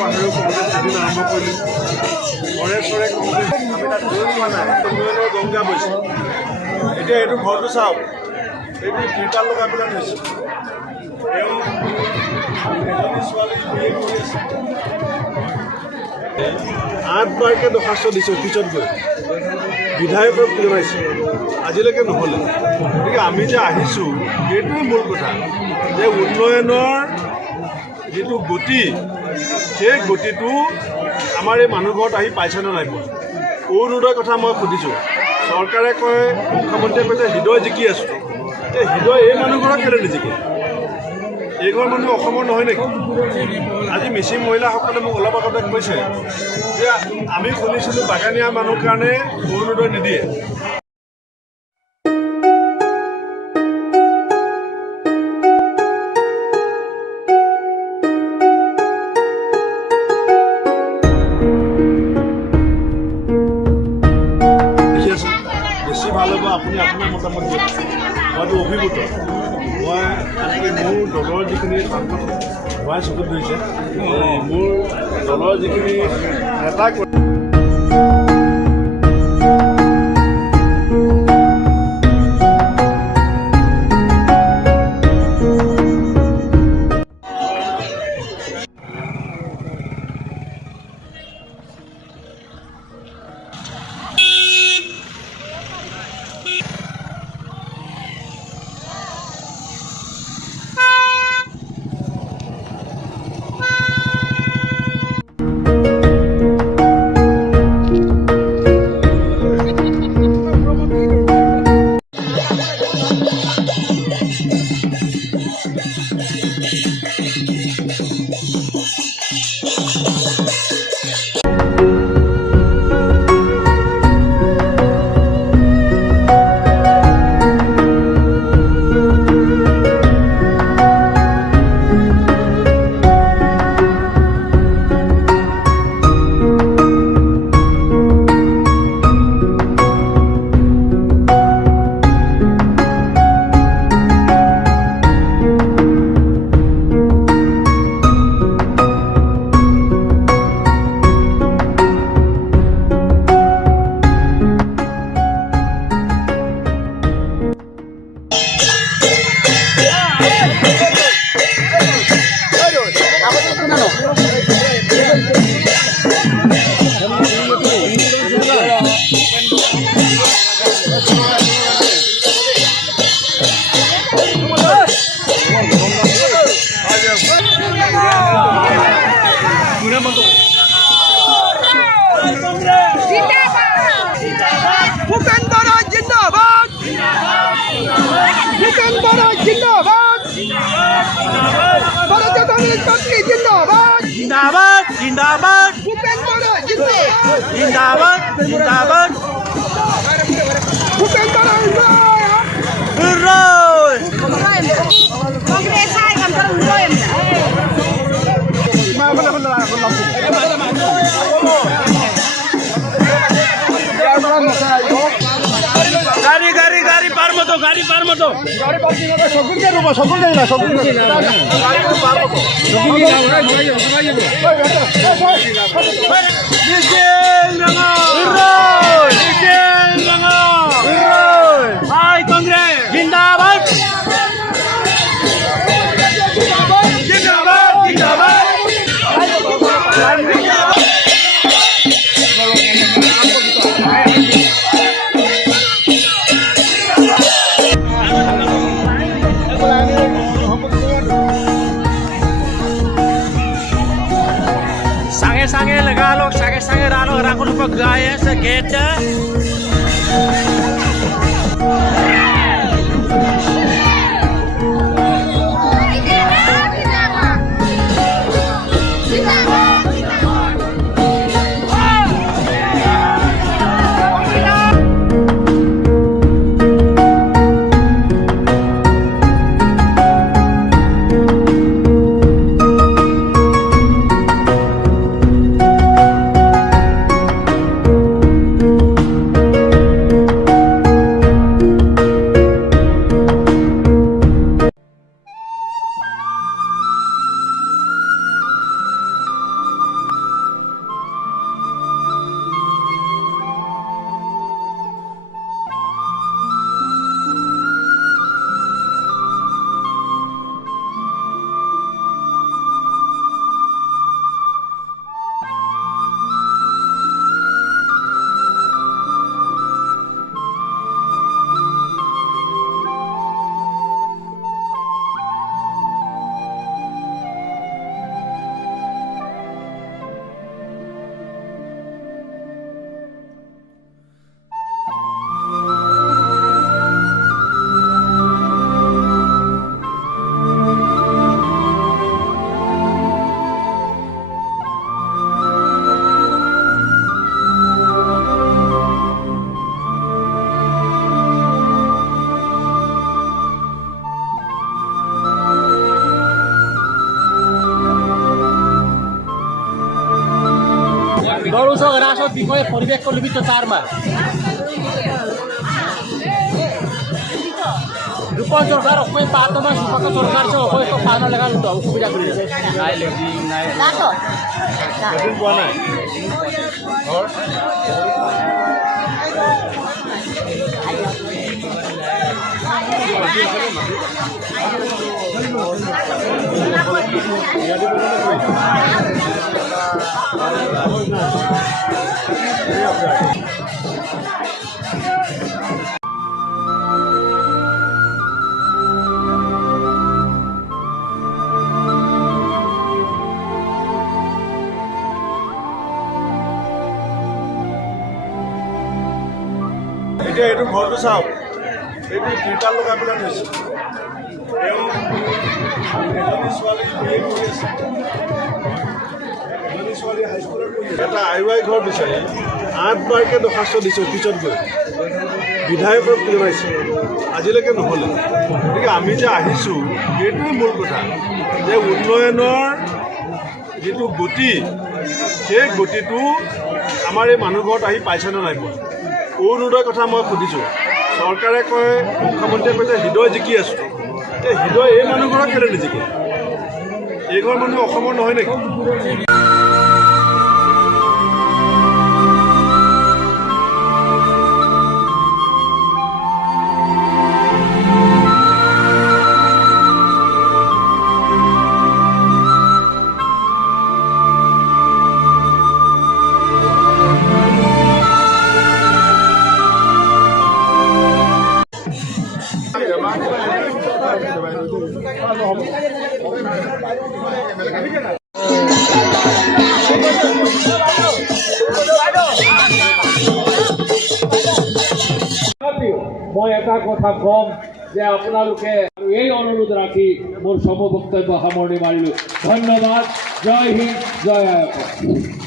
পাহাৰে কংগ্ৰেছ এদিন আৰম্ভ কৰিলোঁ। ঘৰে ঘৰে কংগ্ৰেছ আমি তাত গৈ পোৱা নাই, উন্নয়নৰ গংগা বৈছে। এতিয়া এইটো ঘৰটো চাওক, এইটো তিৰপাল লগাই পেলাই থৈছে। তেওঁ এজনী ছোৱালী বিয়ে কৰি আছে। 8 বাৰকৈ দৰখাস্ত দিছে অফিচত গৈ, বিধায়কক জনাইছে, আজিলৈকে নহ'লে। গতিকে আমি যে আহিছোঁ সেইটোৱে মূল কথা, যে উন্নয়নৰ যিটো গতি, সেই গতিটো আমাৰ এই মানুহ ঘৰত আহি পাইছেনে নাই পোৱা। অৰুণোদয়ৰ কথা মই সুধিছোঁ, চৰকাৰে কয়, মুখ্যমন্ত্ৰীয়ে কৈছে হৃদয় জিকি আছোঁ। এই হৃদয় এই মানুহ ঘৰত কেলৈ নিজিকে? এইঘৰ মানুহ অসমৰ নহয় নেকি? আজি মিচিং মহিলাসকলে মোক অলপ আগতে কৈছে যে আমি শুনিছিলোঁ বাগানীয়া মানুহৰ কাৰণে অৰুণোদয় নিদিয়ে। বেছি ভাল হ'ব আপুনি আপোনাৰ মতামত দিয়ক। মইতো অভিভূত, মই আনকি মোৰ দলৰ যিখিনি হোৱাই চকুত ধৰিছে, মোৰ দলৰ যিখিনি নেতা जिंदाबाद जिंदाबाद जिंदाबाद जिंदाबाद गाड़ी गाड़ी गाड़ी पार मतो गाड़ी पार मतो गाड़ी पार्किंग में सकून के रूप सकून देना सकून के गाड़ी को पार मतो सकून की जाओ हाय कांग्रेस जिंदाबाद जिंदाबाद जिंदाबाद sange legalok sange rano rakun pa gaya sa gate বিকাশৰ বিষয়ে পৰিৱেশ কল্পিত চাৰমাৰ ৰূপন চৰকাৰ অসমে পাতমা সুপাক চৰকাৰ সহ অসমে পান লেখাৰ অসুবিধা কৰি আছে নাই লেজিং নাই লেট্ৰিন পোৱা নাই ঘৰ এতিয়া এইটো ঘৰটো চাওক এইটো তিৰপাল লগাই পেলাই থৈছে তেওঁ এজনী ছোৱালী বিয়ে কৰি আছে এজনী ছোৱালী হাইস্কুলত পঢ়ি আছে এটা আই ঘৰ বিচাৰি 8 বাৰকৈ দৰখাস্ত দিছে অফিচত গৈ বিধায়কক ফিৰাইছে আজিলৈকে নহ'লে গতিকে আমি যে আহিছোঁ সেইটোৱে মূল কথা যে উন্নয়নৰ যিটো গতি সেই গতিটো আমাৰ এই মানুহ ঘৰত আহি পাইছেনে নাই পোৱা অৰুণোদয়ৰ কথা মই সুধিছোঁ চৰকাৰে কয় মুখ্যমন্ত্ৰীয়ে কৈছে হৃদয় জিকি আছোঁ এই হৃদয় এই মানুহ ঘৰত কেলৈ নিজিকে এই ঘৰ মানুহ অসমৰ নহয় নেকি মই এটা কথা কম যে আপোনালোকে এই অনুৰোধ ৰাখি মোৰ সম বক্তব্য সামৰণি মাৰিলোঁ ধন্যবাদ জয় হিন্দ জয় আই অসম